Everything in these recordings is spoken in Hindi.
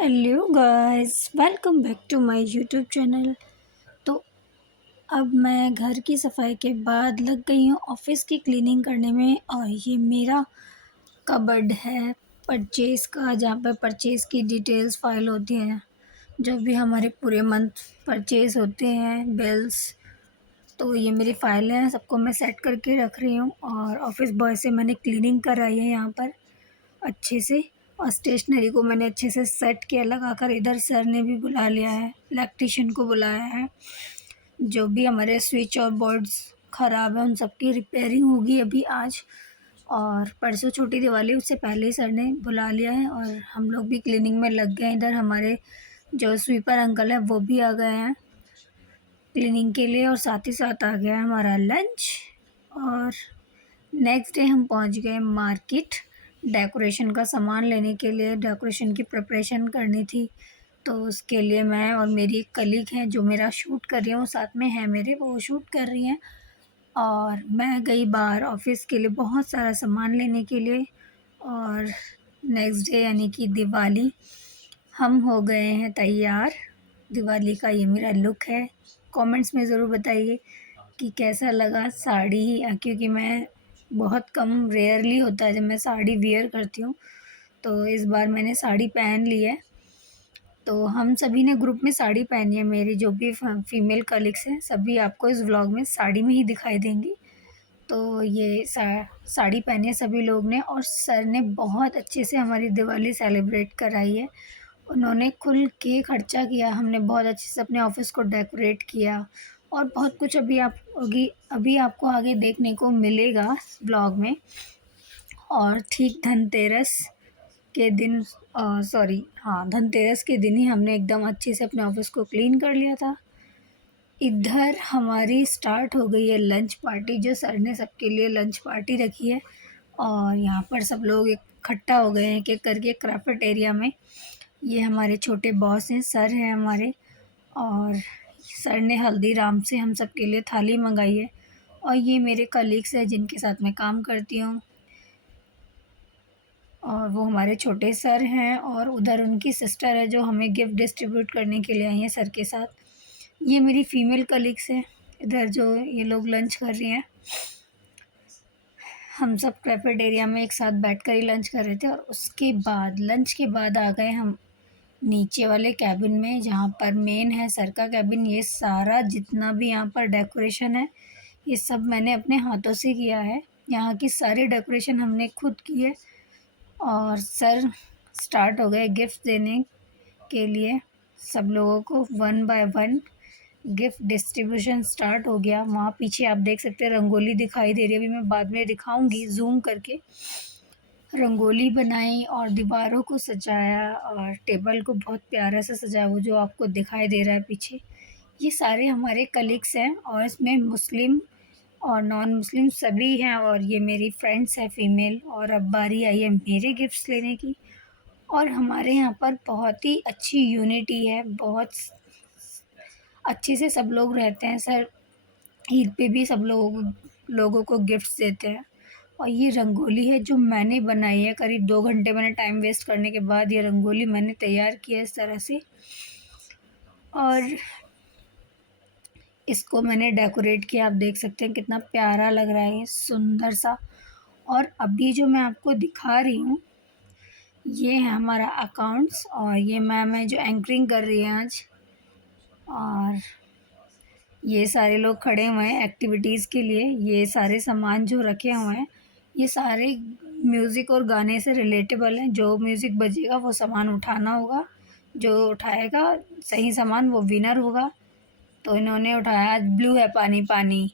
Hello guys, welcome back to my YouTube channel. तो अब मैं घर की सफाई के बाद लग गई हूँ ऑफिस की क्लीनिंग करने में। और ये मेरा कबर्ड है परचेज़ का, जहाँ पे परचेज़ की डिटेल्स फाइल होती हैं। जो भी हमारे पूरे मंथ परचेज़ होते हैं, बिल्स, तो ये मेरी फाइल है, सबको मैं सेट करके रख रही हूँ। और ऑफिस बॉय से मैंने क्लीनिंग कराई है यहाँ पर अच्छे से। और स्टेशनरी को मैंने अच्छे से सेट किया लगा कर। इधर सर ने भी बुला लिया है, इलेक्ट्रिशियन को बुलाया है। जो भी हमारे स्विच और बोर्ड्स ख़राब है उन सब की रिपेयरिंग होगी अभी आज। और परसों छोटी दिवाली, उससे पहले ही सर ने बुला लिया है और हम लोग भी क्लीनिंग में लग गए हैं। इधर हमारे जो स्वीपर अंकल हैं वो भी आ गए हैं क्लीनिंग के लिए, और साथ ही साथ आ गया है हमारा लंच। और नेक्स्ट डे हम पहुंच गए मार्केट डेकोरेशन का सामान लेने के लिए। डेकोरेशन की प्रिपरेशन करनी थी, तो उसके लिए मैं और मेरी एक कलीग हैं जो मेरा शूट कर रही हूँ, साथ में है मेरे, वो शूट कर रही हैं। और मैं गई बाहर ऑफिस के लिए बहुत सारा सामान लेने के लिए। और नेक्स्ट डे यानी कि दिवाली, हम हो गए हैं तैयार। दिवाली का ये मेरा लुक है। कमेंट्स में ज़रूर बताइए कि कैसा लगा साड़ी, क्योंकि मैं बहुत कम, रेयरली होता है जब मैं साड़ी वियर करती हूँ, तो इस बार मैंने साड़ी पहन ली है। तो हम सभी ने ग्रुप में साड़ी पहनी है। मेरी जो भी फीमेल कलीग्स हैं सभी आपको इस व्लॉग में साड़ी में ही दिखाई देंगी। तो ये साड़ी पहनी है सभी लोग ने, और सर ने बहुत अच्छे से हमारी दिवाली सेलिब्रेट कराई है। उन्होंने खुल के खर्चा किया, हमने बहुत अच्छे से अपने ऑफिस को डेकोरेट किया। और बहुत कुछ अभी आपको आगे देखने को मिलेगा ब्लॉग में। और ठीक धनतेरस के दिन, सॉरी हाँ, धनतेरस के दिन ही हमने एकदम अच्छे से अपने ऑफिस को क्लीन कर लिया था। इधर हमारी स्टार्ट हो गई है लंच पार्टी, जो सर ने सबके लिए लंच पार्टी रखी है। और यहाँ पर सब लोग इकट्ठा हो गए हैं एक एक करके क्राफ्ट एरिया में। ये हमारे छोटे बॉस हैं, सर हैं हमारे। और सर ने हल्दीराम से हम सब के लिए थाली मंगाई है। और ये मेरे कलीग्स हैं जिनके साथ मैं काम करती हूँ, और वो हमारे छोटे सर हैं। और उधर उनकी सिस्टर है जो हमें गिफ्ट डिस्ट्रीब्यूट करने के लिए आई हैं सर के साथ। ये मेरी फ़ीमेल कलीग्स हैं इधर, जो ये लोग लंच कर रही हैं। हम सब कैफेटेरिया में एक साथ बैठकर ही लंच कर रहे थे। और उसके बाद, लंच के बाद, आ गए हम नीचे वाले कैबिन में, जहाँ पर मेन है सर का कैबिन। ये सारा जितना भी यहाँ पर डेकोरेशन है, ये सब मैंने अपने हाथों से किया है। यहाँ की सारी डेकोरेशन हमने खुद की है। और सर स्टार्ट हो गए गिफ्ट देने के लिए सब लोगों को, one by one gift distribution start हो गया। वहाँ पीछे आप देख सकते हैं रंगोली दिखाई दे रही है, अभी मैं बाद में दिखाऊंगी जूम करके। रंगोली बनाई और दीवारों को सजाया और टेबल को बहुत प्यारा से सजाया, वो जो आपको दिखाई दे रहा है पीछे। ये सारे हमारे कलीग्स हैं, और इसमें मुस्लिम और नॉन मुस्लिम सभी हैं। और ये मेरी फ्रेंड्स हैं फीमेल। और अब बारी आई है मेरे गिफ्ट्स लेने की। और हमारे यहाँ पर बहुत ही अच्छी यूनिटी है, बहुत अच्छे से सब लोग रहते हैं। सर ईद पे भी सब लोगों को गिफ्ट्स देते हैं। और ये रंगोली है जो मैंने बनाई है, करीब 2 घंटे मैंने टाइम वेस्ट करने के बाद ये रंगोली मैंने तैयार की है इस तरह से। और इसको मैंने डेकोरेट किया, आप देख सकते हैं कितना प्यारा लग रहा है ये, सुंदर सा। और अभी जो मैं आपको दिखा रही हूँ, ये है हमारा अकाउंट्स। और ये मैम है जो एंकरिंग कर रही है आज। और ये सारे लोग खड़े हुए हैं एक्टिविटीज़ के लिए। ये सारे सामान जो रखे हुए हैं, ये सारे म्यूज़िक और गाने से रिलेटेबल हैं। जो म्यूज़िक बजेगा वो सामान उठाना होगा, जो उठाएगा सही सामान वो विनर होगा। तो इन्होंने उठाया आज ब्लू है पानी पानी,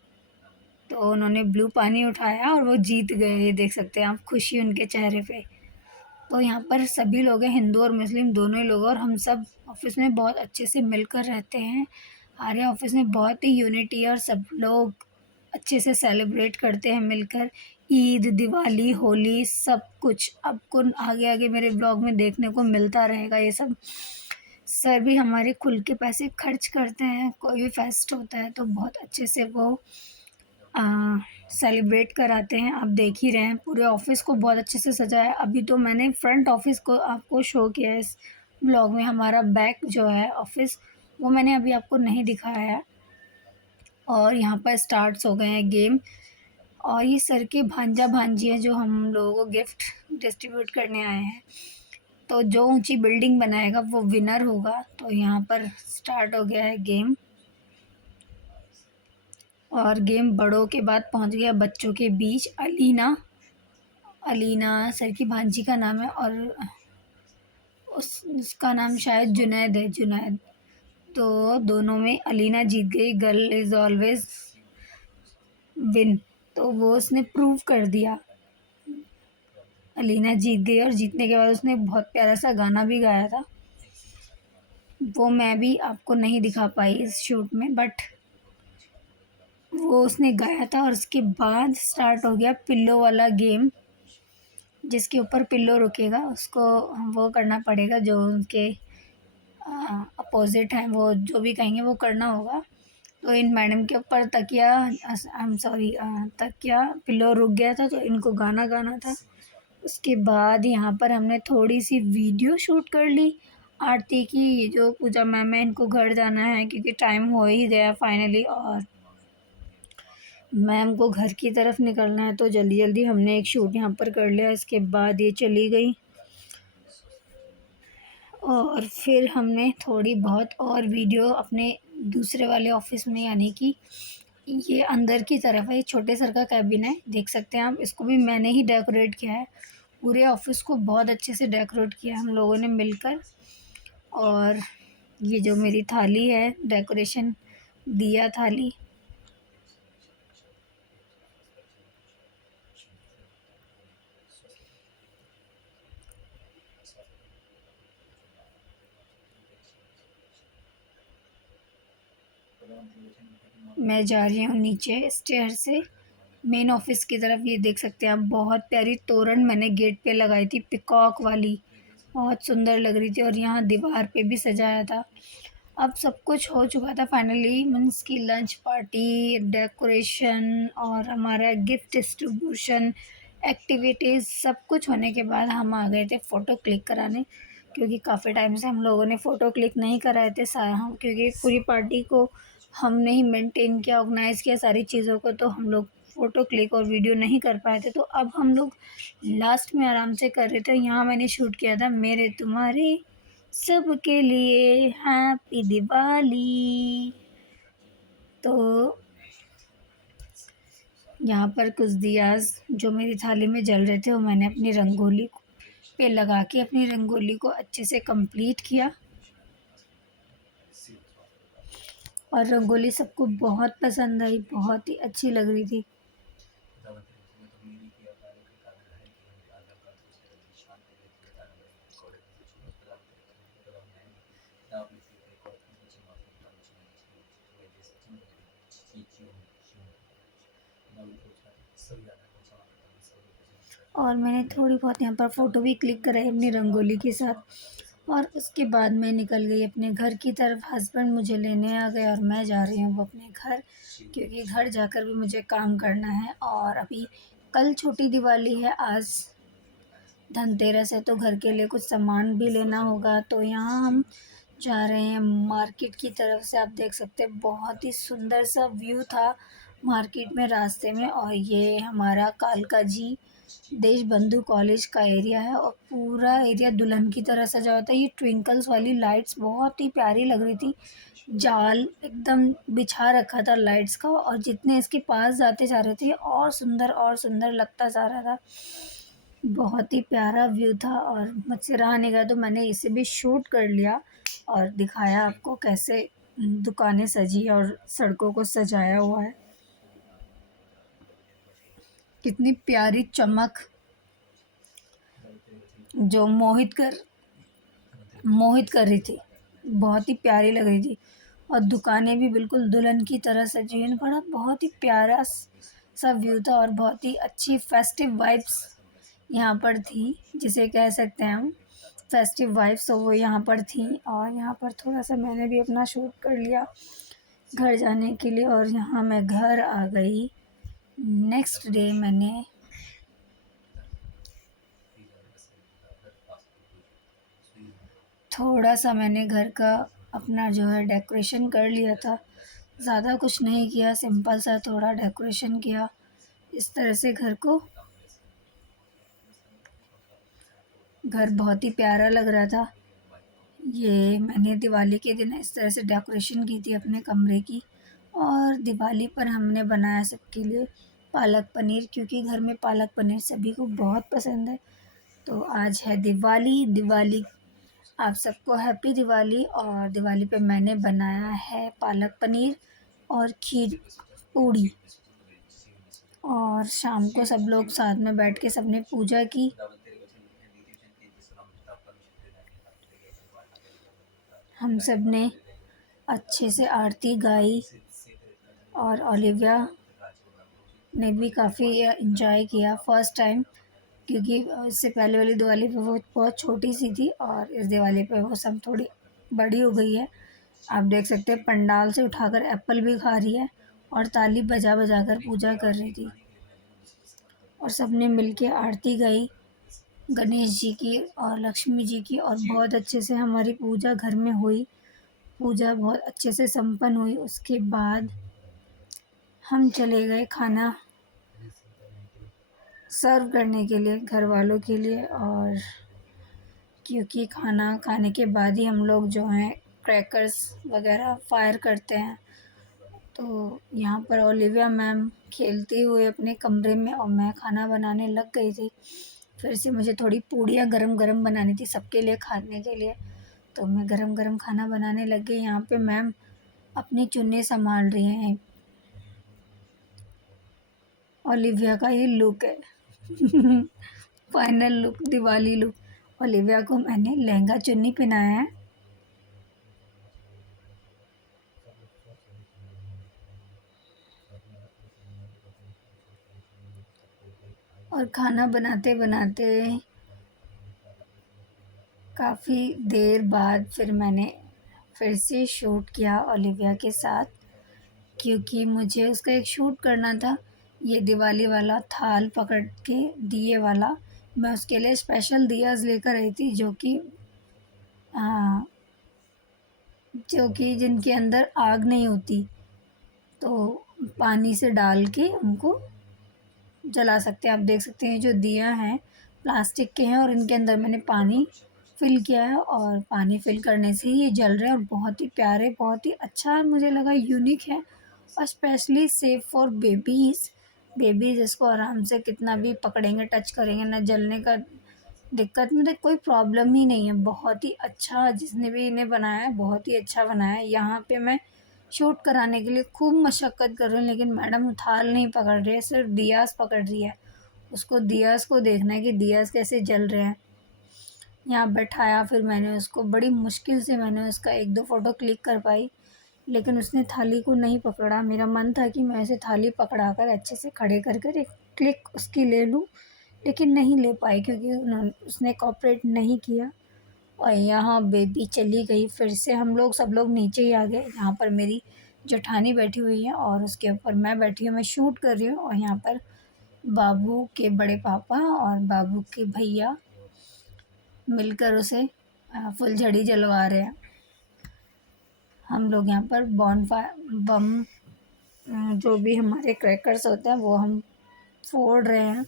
तो उन्होंने ब्लू पानी उठाया और वो जीत गए। ये देख सकते हैं आप, खुशी उनके चेहरे पे। तो यहाँ पर सभी लोग हैं, हिंदू और मुस्लिम दोनों ही लोग, और हम सब ऑफिस में बहुत अच्छे से मिलकर रहते हैं। हमारे ऑफिस में बहुत ही यूनिटी है और सब लोग अच्छे से सेलिब्रेट करते हैं मिलकर। ईद, दिवाली, होली, सब कुछ आपको आगे आगे मेरे ब्लॉग में देखने को मिलता रहेगा ये सब। सर भी हमारे खुल के पैसे खर्च करते हैं, कोई भी फेस्ट होता है तो बहुत अच्छे से वो सेलिब्रेट कराते हैं। आप देख ही रहे हैं पूरे ऑफिस को बहुत अच्छे से सजाया है। अभी तो मैंने फ्रंट ऑफिस को आपको शो किया है इस ब्लॉग में हमारा बैक जो है ऑफिस, वो मैंने अभी आपको नहीं दिखाया है। और यहाँ पर स्टार्ट्स हो गए हैं गेम। और ये सर के भांजा भांजी हैं जो हम लोगों को गिफ्ट डिस्ट्रीब्यूट करने आए हैं। तो जो ऊंची बिल्डिंग बनाएगा वो विनर होगा। तो यहाँ पर स्टार्ट हो गया है गेम। और गेम बड़ों के बाद पहुँच गया बच्चों के बीच। अलीना, अलीना सर की भांजी का नाम है। और उसका नाम शायद जुनैद है, जुनैद। तो दोनों में अलीना जीत गई। Girl is always win. तो वो उसने प्रूव कर दिया। अलीना जीत गई और जीतने के बाद उसने बहुत प्यारा सा गाना भी गाया था। वो मैं भी आपको नहीं दिखा पाई इस शूट में, बट वो उसने गाया था। और उसके बाद स्टार्ट हो गया पिल्लो वाला गेम। जिसके ऊपर पिल्लो रुकेगा उसको वो करना पड़ेगा, जो उनके अपोजिट हैं वो जो भी कहेंगे वो करना होगा। तो इन मैडम के ऊपर तकिया, आई एम सॉरी, तकिया पिल्लो रुक गया था, तो इनको गाना गाना था। उसके बाद यहाँ पर हमने थोड़ी सी वीडियो शूट कर ली आरती की। जो पूजा मैम है, इनको घर जाना है क्योंकि टाइम हो ही गया फाइनली। और मैम को घर की तरफ निकलना है, तो जल्दी जल्दी हमने एक शूट यहाँ पर कर लिया। इसके बाद ये चली गई। और फिर हमने थोड़ी बहुत और वीडियो अपने दूसरे वाले ऑफिस में, यानी कि ये अंदर की तरफ है, ये छोटे सर का कैबिन है, देख सकते हैं आप। इसको भी मैंने ही डेकोरेट किया है। पूरे ऑफिस को बहुत अच्छे से डेकोरेट किया हम लोगों ने मिलकर। और ये जो मेरी थाली है, डेकोरेशन दिया थाली। मैं जा रही हूँ नीचे स्टेयर से मेन ऑफिस की तरफ। ये देख सकते हैं आप, बहुत प्यारी तोरण मैंने गेट पे लगाई थी, पिकॉक वाली, बहुत सुंदर लग रही थी। और यहाँ दीवार पे भी सजाया था। अब सब कुछ हो चुका था फाइनली, मीन्स की लंच पार्टी, डेकोरेशन और हमारा गिफ्ट डिस्ट्रीब्यूशन, एक्टिविटीज़, सब कुछ होने के बाद हम आ गए थे फ़ोटो क्लिक कराने। क्योंकि काफ़ी टाइम से हम लोगों ने फ़ोटो क्लिक नहीं कराए थे क्योंकि पूरी पार्टी को हमने ही मेंटेन किया, ऑर्गेनाइज़ किया सारी चीज़ों को, तो हम लोग फ़ोटो क्लिक और वीडियो नहीं कर पाए थे। तो अब हम लोग लास्ट में आराम से कर रहे थे। यहाँ मैंने शूट किया था मेरे तुम्हारे सबके लिए हैप्पी दिवाली। तो यहाँ पर कुछ दियाज़ जो मेरी थाली में जल रहे थे, वो मैंने अपनी रंगोली पे लगा के अपनी रंगोली को अच्छे से कंप्लीट किया। और रंगोली सबको बहुत पसंद आई, बहुत ही अच्छी लग रही थी। और मैंने थोड़ी बहुत यहाँ पर फ़ोटो भी क्लिक कराई अपनी रंगोली के साथ। और उसके बाद मैं निकल गई अपने घर की तरफ। हस्बैंड मुझे लेने आ गए और मैं जा रही हूँ अब अपने घर, क्योंकि घर जाकर भी मुझे काम करना है। और अभी कल छोटी दिवाली है, आज धनतेरस है, तो घर के लिए कुछ सामान भी लेना होगा। तो यहाँ हम जा रहे हैं मार्केट की तरफ से। आप देख सकते हैं बहुत ही सुंदर सा व्यू था मार्केट में रास्ते में। और ये हमारा कालका जी देशबंधु कॉलेज का एरिया है। और पूरा एरिया दुल्हन की तरह सजा होता है। ये ट्विंकल्स वाली लाइट्स बहुत ही प्यारी लग रही थी। जाल एकदम बिछा रखा था लाइट्स का, और जितने इसके पास जाते जा रहे थे और सुंदर लगता जा रहा था। बहुत ही प्यारा व्यू था और मुझसे रहा नहीं गया, तो मैंने इसे भी शूट कर लिया और दिखाया आपको कैसे दुकानें सजी है और सड़कों को सजाया हुआ है। कितनी प्यारी चमक जो मोहित कर रही थी, बहुत ही प्यारी लग रही थी। और दुकानें भी बिल्कुल दुल्हन की तरह सजी हुई, बड़ा बहुत ही प्यारा सा व्यू था। और बहुत ही अच्छी फेस्टिव वाइब्स यहाँ पर थी, जिसे कह सकते हैं हम फेस्टिव वाइब्स, तो वो यहाँ पर थी। और यहाँ पर थोड़ा सा मैंने भी अपना शूट कर लिया घर जाने के लिए। और यहाँ मैं घर आ गई। नेक्स्ट डे मैंने थोड़ा सा मैंने घर का अपना जो है डेकोरेशन कर लिया था। ज़्यादा कुछ नहीं किया, सिंपल सा थोड़ा डेकोरेशन किया। इस तरह से घर बहुत ही प्यारा लग रहा था। ये मैंने दिवाली के दिन इस तरह से डेकोरेशन की थी अपने कमरे की। और दिवाली पर हमने बनाया सबके लिए पालक पनीर, क्योंकि घर में पालक पनीर सभी को बहुत पसंद है। तो आज है दिवाली। दिवाली आप सबको हैप्पी दिवाली। और दिवाली पे मैंने बनाया है पालक पनीर और खीर पूड़ी। और शाम को सब लोग साथ में बैठ के सबने पूजा की। हम सब ने अच्छे से आरती गाई और ओलिविया ने भी काफ़ी इंजॉय किया फर्स्ट टाइम, क्योंकि इससे पहले वाली दिवाली पे वो बहुत छोटी सी थी और इस दिवाली पे वो सब थोड़ी बड़ी हो गई है। आप देख सकते हैं पंडाल से उठाकर एप्पल भी खा रही है और ताली बजा बजा कर पूजा कर रही थी। और सबने मिलके आरती गाई गणेश जी की और लक्ष्मी जी की, और बहुत अच्छे से हमारी पूजा घर में हुई। पूजा बहुत अच्छे से संपन्न हुई। उसके बाद हम चले गए खाना सर्व करने के लिए घर वालों के लिए। और क्योंकि खाना खाने के बाद ही हम लोग जो हैं क्रैकर्स वगैरह फायर करते हैं। तो यहाँ पर ओलिविया मैम खेलते हुए अपने कमरे में और मैं खाना बनाने लग गई थी। फिर से मुझे थोड़ी पूड़ियाँ गरम गरम बनानी थी सबके लिए खाने के लिए, तो मैं गरम गरम खाना बनाने लग गई। यहाँ पे मैम अपनी चुन्नी संभाल रही हैं। ओलिविया का ये लुक है final look, Diwali look. Olivia को मैंने लहंगा चुन्नी पहनाया है। और खाना बनाते बनाते काफ़ी देर बाद फिर मैंने फिर से शूट किया ओलिविया के साथ, क्योंकि मुझे उसका एक शूट करना था। ये दिवाली वाला थाल पकड़ के दिए वाला, मैं उसके लिए स्पेशल दियाज लेकर आई थी, जो कि जिनके अंदर आग नहीं होती, तो पानी से डाल के उनको जला सकते हैं। आप देख सकते हैं जो दिया हैं प्लास्टिक के हैं और इनके अंदर मैंने पानी फिल किया है और पानी फिल करने से ही ये जल रहे हैं। और बहुत ही प्यारे, बहुत ही अच्छा मुझे लगा, यूनिक है। और specially safe for babies. Babies इसको आराम से कितना भी पकड़ेंगे, टच करेंगे, ना जलने का दिक्कत, मतलब कोई प्रॉब्लम ही नहीं है। बहुत ही अच्छा, जिसने भी इन्हें बनाया है बहुत ही अच्छा बनाया है। यहाँ पे मैं शूट कराने के लिए खूब मशक्क़त कर रही हूँ, लेकिन मैडम थाल नहीं पकड़ रही है, सिर्फ दियास पकड़ रही है। उसको दियास को देखना है कि दियास कैसे जल रहे हैं। यहाँ बैठाया, फिर मैंने उसको बड़ी मुश्किल से मैंने उसका एक दो फ़ोटो क्लिक कर पाई, लेकिन उसने थाली को नहीं पकड़ा। मेरा मन था कि मैं उसे थाली पकड़ा कर अच्छे से खड़े कर कर एक क्लिक उसकी ले लूँ, लेकिन नहीं ले पाई क्योंकि उसने कोऑपरेट नहीं किया। और यहाँ बेबी चली गई। फिर से हम लोग सब लोग नीचे ही आ गए। यहाँ पर मेरी जेठानी बैठी हुई है और उसके ऊपर मैं बैठी हूँ, मैं शूट कर रही हूँ। और यहाँ पर बाबू के बड़े पापा और बाबू के भैया मिलकर उसे फुलझड़ी जलवा रहे हैं। हम लोग यहाँ पर बम, जो भी हमारे क्रैकर्स होते हैं वो हम फोड़ रहे हैं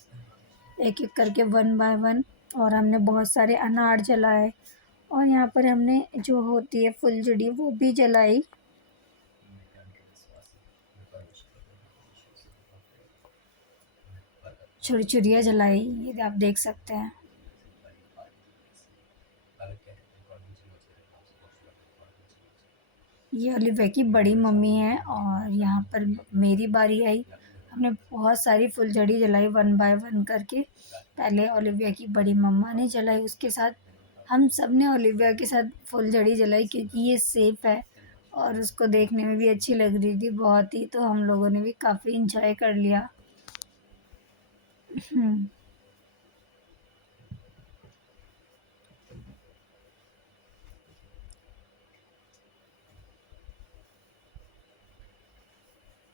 एक एक करके, वन बाय वन। और हमने बहुत सारे अनार जलाए और यहाँ पर हमने जो होती है फुलझड़ी वो भी जलाई। छुरछुरियाँ जलाई, ये आप देख सकते हैं। ये ओलिविया की बड़ी मम्मी है और यहाँ पर मेरी बारी आई। हमने बहुत सारी फुलझड़ी जलाई वन बाय वन करके। पहले ओलिविया की बड़ी मम्मा ने जलाई, उसके साथ हम सब ने ओलिविया के साथ फुलझड़ी जलाई, क्योंकि ये सेफ है और उसको देखने में भी अच्छी लग रही थी बहुत ही। तो हम लोगों ने भी काफ़ी इंजॉय कर लिया।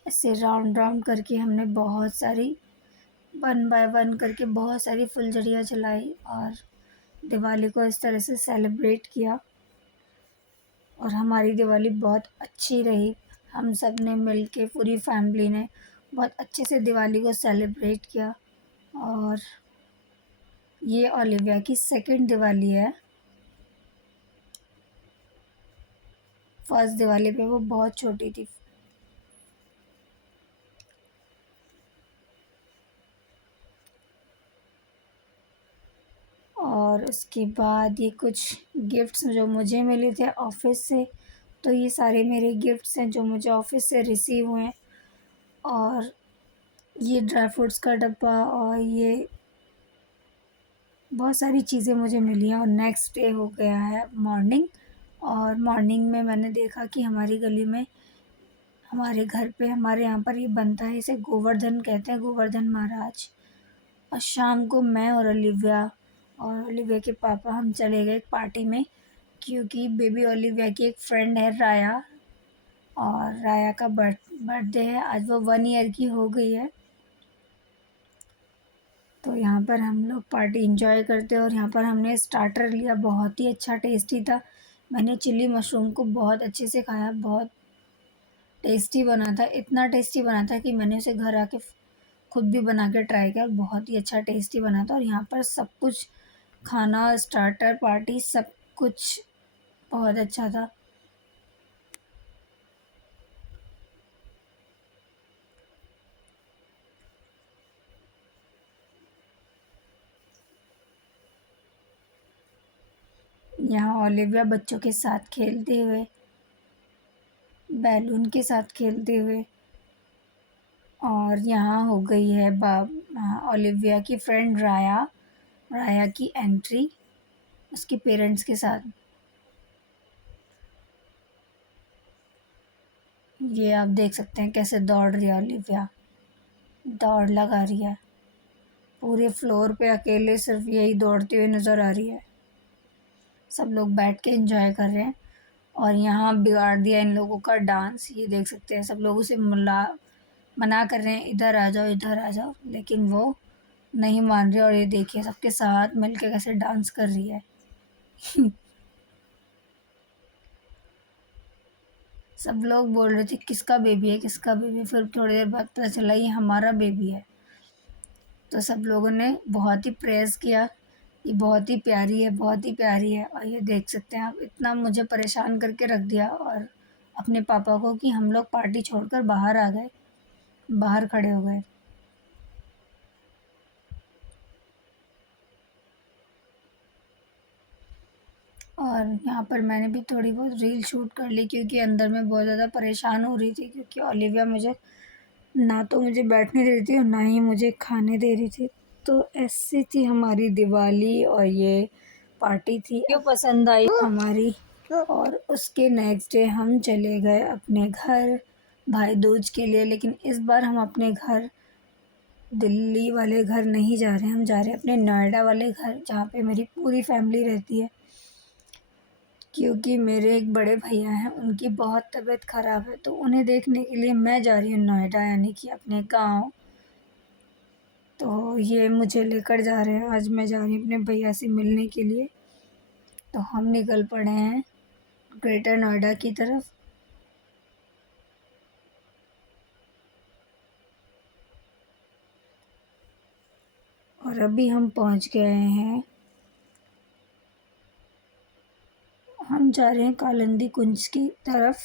ऐसे राउंड राउंड करके हमने बहुत सारी, वन बाय वन करके बहुत सारी फुलझड़ियाँ जलाई और दिवाली को इस तरह से सेलिब्रेट किया। और हमारी दिवाली बहुत अच्छी रही। हम सब ने मिल के, पूरी फैमिली ने बहुत अच्छे से दिवाली को सेलिब्रेट किया। और ये ओलिविया की सेकंड दिवाली है। फर्स्ट दिवाली पे वो बहुत छोटी थी। और उसके बाद ये कुछ गिफ्ट्स जो मुझे मिले थे ऑफ़िस से, तो ये सारे मेरे गिफ्ट्स हैं जो मुझे ऑफ़िस से रिसीव हुए हैं। और ये ड्राई फ्रूट्स का डब्बा और ये बहुत सारी चीज़ें मुझे मिली हैं। और नेक्स्ट डे हो गया है मॉर्निंग, और मॉर्निंग में मैंने देखा कि हमारी गली में, हमारे घर पे, हमारे यहाँ पर ये बनता है, इसे गोवर्धन कहते हैं, गोवर्धन महाराज। और शाम को मैं और ओलिविया के पापा हम चले गए पार्टी में, क्योंकि बेबी ओलिविया की एक फ्रेंड है राया, और राया का बर्थडे है आज, वो 1 ईयर की हो गई है। तो यहाँ पर हम लोग पार्टी एंजॉय करते हैं। और यहाँ पर हमने स्टार्टर लिया, बहुत ही अच्छा टेस्टी था। मैंने चिली मशरूम को बहुत अच्छे से खाया, बहुत टेस्टी बना था। इतना टेस्टी बना था कि मैंने उसे घर आके खुद भी बना के ट्राई किया, और बहुत ही अच्छा टेस्टी बना था। और यहाँ पर सब कुछ, खाना, स्टार्टर, पार्टी, सब कुछ बहुत अच्छा था। यहाँ ओलिविया बच्चों के साथ खेलते हुए, बैलून के साथ खेलते हुए, और यहाँ हो गई है ओलिविया की फ्रेंड राया की एंट्री उसके पेरेंट्स के साथ। ये आप देख सकते हैं कैसे दौड़ रही है ओलिविया, दौड़ लगा रही है पूरे फ्लोर पे, अकेले सिर्फ यही दौड़ती हुई नज़र आ रही है। सब लोग बैठ के एंजॉय कर रहे हैं। और यहाँ बिगाड़ दिया इन लोगों का डांस, ये देख सकते हैं, सब लोग उसे मना कर रहे हैं, इधर आ जाओ, इधर आ जाओ, लेकिन वो नहीं मान रही। और ये देखिए सबके साथ मिलके कैसे डांस कर रही है। सब लोग बोल रहे थे किसका बेबी है, किसका बेबी है, फिर थोड़ी देर बाद पता चला ये हमारा बेबी है। तो सब लोगों ने बहुत ही प्रेज़ किया, ये बहुत ही प्यारी है, बहुत ही प्यारी है। और ये देख सकते हैं आप, इतना मुझे परेशान करके रख दिया, और अपने पापा को, कि हम लोग पार्टी छोड़कर बाहर आ गए, बाहर खड़े हो गए। और यहाँ पर मैंने भी थोड़ी बहुत रील शूट कर ली, क्योंकि अंदर में बहुत ज़्यादा परेशान हो रही थी, क्योंकि ओलिविया मुझे ना तो मुझे बैठने दे रही थी और ना ही मुझे खाने दे रही थी। तो ऐसी थी हमारी दिवाली, और ये पार्टी थी जो पसंद आई हमारी। और उसके नेक्स्ट डे हम चले गए अपने घर भाई दूज के लिए, लेकिन इस बार हम अपने घर, दिल्ली वाले घर नहीं जा रहे हैं, हम जा रहे हैं अपने नोएडा वाले घर, जहाँ पे मेरी पूरी फैमिली रहती है। क्योंकि मेरे एक बड़े भैया हैं, उनकी बहुत तबीयत ख़राब है, तो उन्हें देखने के लिए मैं जा रही हूँ नोएडा, यानी कि अपने गाँव। तो ये मुझे लेकर जा रहे हैं, आज मैं जा रही हूँ अपने भैया से मिलने के लिए। तो हम निकल पड़े हैं ग्रेटर नोएडा की तरफ। और अभी हम पहुँच गए हैं, हम जा रहे हैं कालिंदी कुंज की तरफ।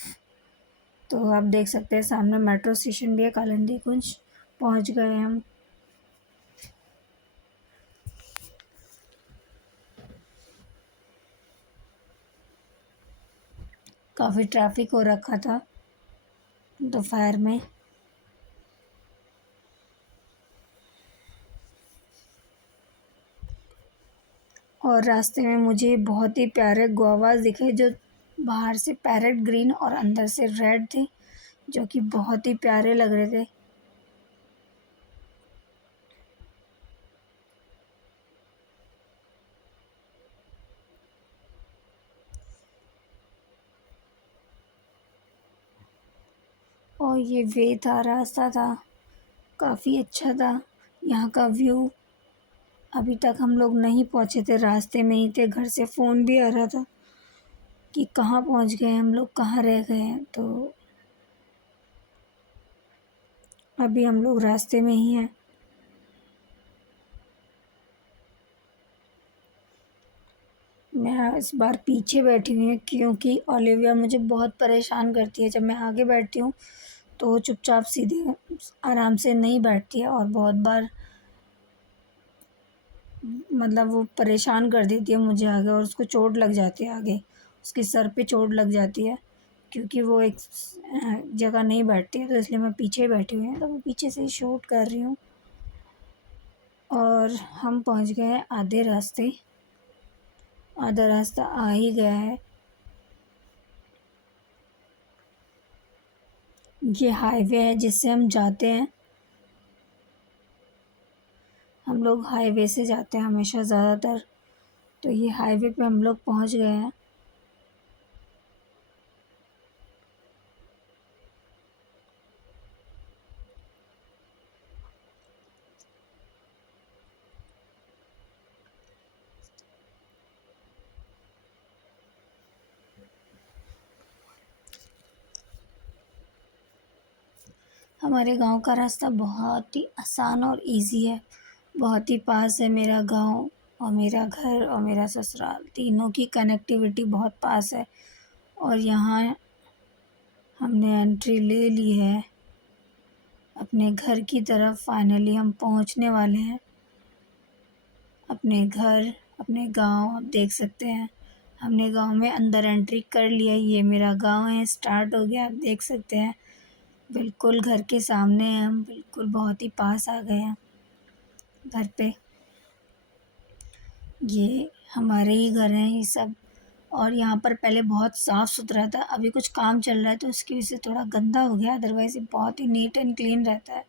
तो आप देख सकते हैं सामने मेट्रो स्टेशन भी है, कालिंदी कुंज पहुँच गए हम। काफ़ी ट्रैफिक हो रखा था दोपहर में। और रास्ते में मुझे बहुत ही प्यारे गुआवाज़ दिखे, जो बाहर से पैरेट ग्रीन और अंदर से रेड थे, जो कि बहुत ही प्यारे लग रहे थे। और ये वे था, रास्ता था, काफ़ी अच्छा था। यहाँ का व्यू, अभी तक हम लोग नहीं पहुँचे थे, रास्ते में ही थे, घर से फ़ोन भी आ रहा था। कि कहाँ पहुँच गए हम लोग, कहाँ रह गए हैं। तो अभी हम लोग रास्ते में ही हैं। मैं इस बार पीछे बैठी हुई हूँ क्योंकि ओलिविया मुझे बहुत परेशान करती है। जब मैं आगे बैठती हूँ तो वो चुपचाप सीधे आराम से नहीं बैठती है और बहुत बार मतलब वो परेशान कर देती है मुझे आगे, और उसको चोट लग जाती है आगे, उसके सर पे चोट लग जाती है क्योंकि वो एक जगह नहीं बैठती है। तो इसलिए मैं पीछे बैठी हुई हूँ, तो मैं पीछे से ही शूट कर रही हूँ। और हम पहुँच गए हैं आधे रास्ते, आधा रास्ता आ ही गया है। ये हाईवे है जिससे हम जाते हैं, हम लोग हाईवे से जाते हैं हमेशा ज़्यादातर। तो ये हाईवे पे हम लोग पहुँच गए हैं। हमारे गांव का रास्ता बहुत ही आसान और इजी है। बहुत ही पास है मेरा गांव, और मेरा घर और मेरा ससुराल, तीनों की कनेक्टिविटी बहुत पास है। और यहाँ हमने एंट्री ले ली है अपने घर की तरफ। फाइनली हम पहुँचने वाले हैं अपने घर, अपने गांव। आप देख सकते हैं हमने गांव में अंदर एंट्री कर लिया। ये मेरा गांव है, स्टार्ट हो गया। आप देख सकते हैं बिल्कुल घर के सामने हैं हम, बिल्कुल बहुत ही पास आ गए हैं घर पे। ये हमारे ही घर हैं ये सब। और यहाँ पर पहले बहुत साफ़ सुथरा था, अभी कुछ काम चल रहा है तो उसकी वजह से थोड़ा गंदा हो गया, अदरवाइज़ ये बहुत ही नीट एंड क्लीन रहता है।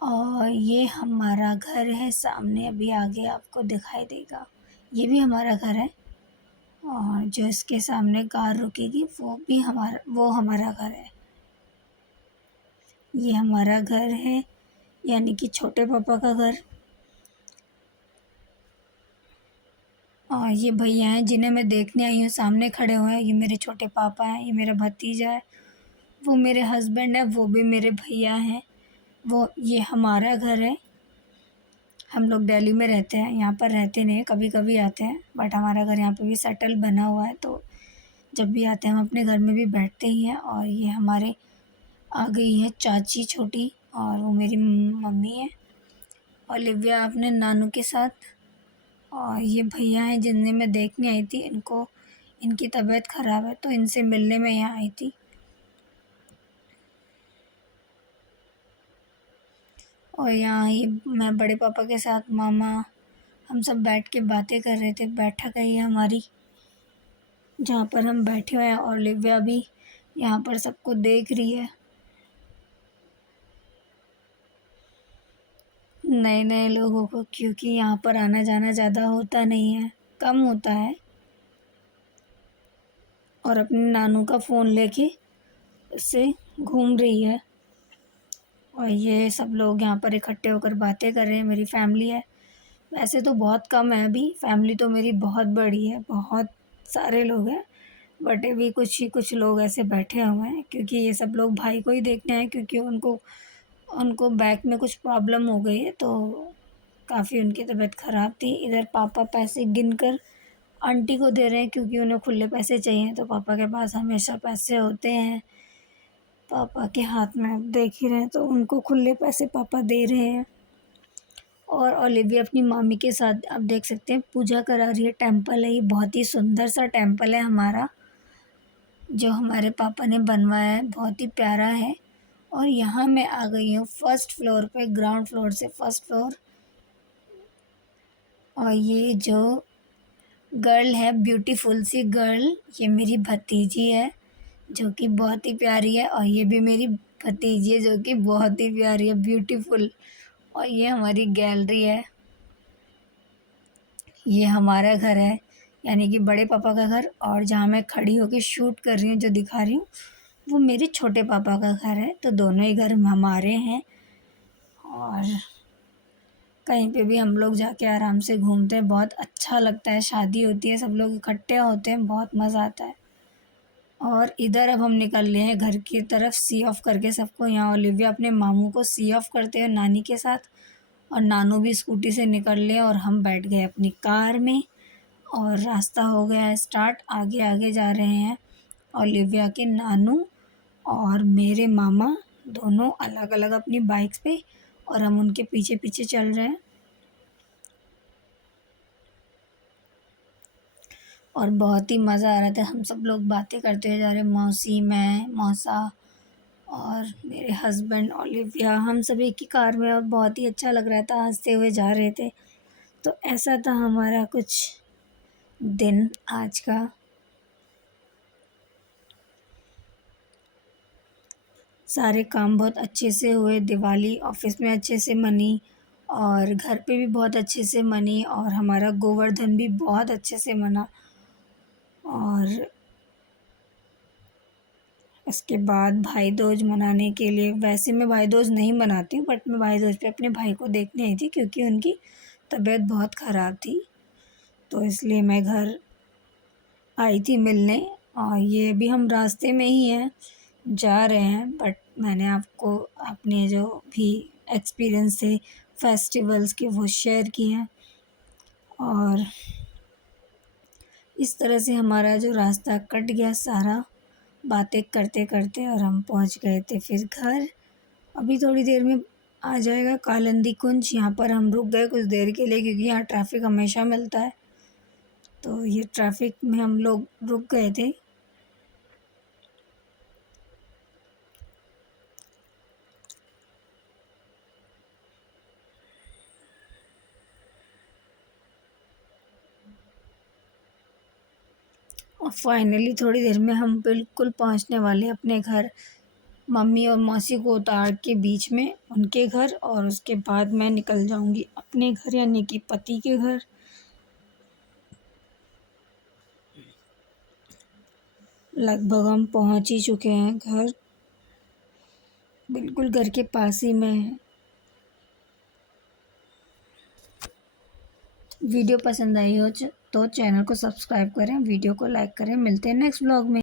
और ये हमारा घर है सामने, अभी आगे आपको दिखाई देगा, ये भी हमारा घर है। और जो इसके सामने कार रुकेगी वो हमारा घर है। ये हमारा घर है, यानी कि छोटे पापा का घर। और ये भैया हैं जिन्हें मैं देखने आई हूँ, सामने खड़े हुए हैं, ये मेरे छोटे पापा हैं, ये मेरा भतीजा है। वो मेरे हस्बैंड है, वो भी मेरे भैया हैं। ये हमारा घर है। हम लोग दिल्ली में रहते हैं, यहाँ पर रहते नहीं हैं, कभी कभी आते हैं, बट हमारा घर यहाँ पे भी सेटल बना हुआ है। तो जब भी आते हैं हम अपने घर में भी बैठते ही हैं। और ये हमारे आ गई है चाची छोटी, और वो मेरी मम्मी है, और लिव्या अपने नानू के साथ। और ये भैया हैं जिन्हें मैं देखने आई थी, इनकी तबीयत ख़राब है तो इनसे मिलने में यहाँ आई थी। और यहाँ ये मैं बड़े पापा के साथ मामा, हम सब बैठ के बातें कर रहे थे। बैठक है ये हमारी जहाँ पर हम बैठे हुए हैं, और लिव्या भी यहाँ पर सबको देख रही है। नए नए लोगों को, क्योंकि यहाँ पर आना जाना ज़्यादा होता नहीं है, कम होता है। और अपने नानू का फ़ोन लेके उससे घूम रही है। और ये सब लोग यहाँ पर इकट्ठे होकर बातें कर रहे हैं, मेरी फैमिली है। वैसे तो बहुत कम है, अभी फैमिली तो मेरी बहुत बड़ी है, बहुत सारे लोग हैं। बट अभी कुछ ही कुछ लोग ऐसे बैठे हुए हैं क्योंकि ये सब लोग भाई को ही देखने आए, क्योंकि उनको उनको बैक में कुछ प्रॉब्लम हो गई है, तो काफ़ी उनकी तबीयत ख़राब थी। इधर पापा पैसे गिनकर आंटी को दे रहे हैं क्योंकि उन्हें खुले पैसे चाहिए, तो पापा के पास हमेशा पैसे होते हैं। पापा के हाथ में आप देख ही रहे हैं, तो उनको खुले पैसे पापा दे रहे हैं। और ओलिविया अपनी मामी के साथ आप देख सकते हैं पूजा करा रही है। टेम्पल है ये, बहुत ही सुंदर सा टेम्पल है हमारा, जो हमारे पापा ने बनवाया है, बहुत ही प्यारा है। और यहाँ मैं आ गई हूँ फर्स्ट फ्लोर पे, ग्राउंड फ्लोर से फर्स्ट फ्लोर। और ये जो गर्ल है, ब्यूटीफुल सी गर्ल, ये मेरी भतीजी है जो कि बहुत ही प्यारी है। और ये भी मेरी भतीजी है जो कि बहुत ही प्यारी है, ब्यूटीफुल। और ये हमारी गैलरी है, ये हमारा घर है, यानी कि बड़े पापा का घर। और जहाँ मैं खड़ी होकर शूट कर रही हूँ, जो दिखा रही हूँ, वो मेरे छोटे पापा का घर है। तो दोनों ही घर हमारे हैं। और कहीं पे भी हम लोग जाके आराम से घूमते हैं, बहुत अच्छा लगता है। शादी होती है, सब लोग इकट्ठे होते हैं, बहुत मज़ा आता है। और इधर अब हम निकल रहे हैं घर की तरफ, सी ऑफ करके सबको। यहाँ ओलिविया अपने मामू को सी ऑफ करते हैं नानी के साथ, और नानू भी स्कूटी से निकल लिए और हम बैठ गए अपनी कार में। और रास्ता हो गया है स्टार्ट, आगे आगे जा रहे हैं ओलिविया के नानू और मेरे मामा, दोनों अलग अलग अपनी बाइक्स पे, और हम उनके पीछे पीछे चल रहे हैं। और बहुत ही मज़ा आ रहा था, हम सब लोग बातें करते हुए जा रहे हैं, मौसी, मैं, मौसा और मेरे हस्बैंड, ओलिविया, हम सब एक ही कार में। और बहुत ही अच्छा लग रहा था, हंसते हुए जा रहे थे। तो ऐसा था हमारा कुछ दिन आज का। सारे काम बहुत अच्छे से हुए, दिवाली ऑफिस में अच्छे से मनी और घर पे भी बहुत अच्छे से मनी, और हमारा गोवर्धन भी बहुत अच्छे से मना। और इसके बाद भाई दूज मनाने के लिए, वैसे मैं भाई दूज नहीं मनाती हूँ, बट मैं भाई दूज पे अपने भाई को देखने आई थी क्योंकि उनकी तबीयत बहुत ख़राब थी, तो इसलिए मैं घर आई थी मिलने। और ये भी हम रास्ते में ही हैं, जा रहे हैं, बट मैंने आपको अपने जो भी एक्सपीरियंस थे फेस्टिवल्स के वो शेयर किए हैं। और इस तरह से हमारा जो रास्ता कट गया सारा, बातें करते करते, और हम पहुंच गए थे फिर घर। अभी थोड़ी देर में आ जाएगा कालिंदी कुंज, यहाँ पर हम रुक गए कुछ देर के लिए क्योंकि यहाँ ट्रैफिक हमेशा मिलता है, तो ये ट्रैफिक में हम लोग रुक गए थे। और फाइनली थोड़ी देर में हम बिल्कुल पहुंचने वाले हैं अपने घर। मम्मी और मौसी को उतार के बीच में उनके घर, और उसके बाद मैं निकल जाऊंगी अपने घर, यानी कि पति के घर। लगभग हम पहुंच ही चुके हैं घर, बिल्कुल घर के पास ही में है। वीडियो पसंद आई हो तो चैनल को सब्सक्राइब करें, वीडियो को लाइक करें। मिलते हैं नेक्स्ट व्लॉग में।